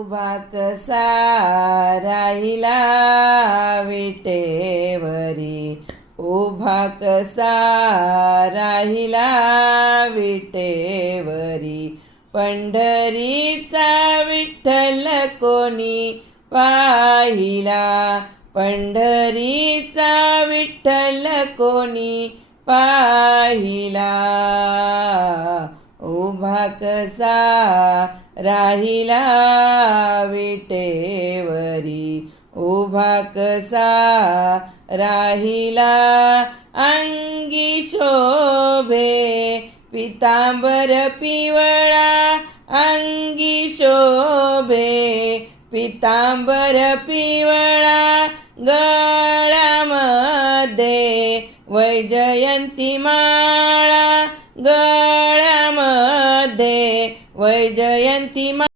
उभा कसा राहिला विटेवरी, उभा कसा राहिला विटेवरी. पंढरीचा विठ्ठल कोणी पाहिला, पंढरीचा विठ्ठल कोणी पाहिला. उभा कसा राहिला विटेवरी, उभा कसा राहिला. अंगी शोभे पितांबर पिवळा, अंगी शोभे पितांबर पिवळा. गळ्यामध्ये वैजयंती माळा, गळ्यामध्ये वैजयंती माळा.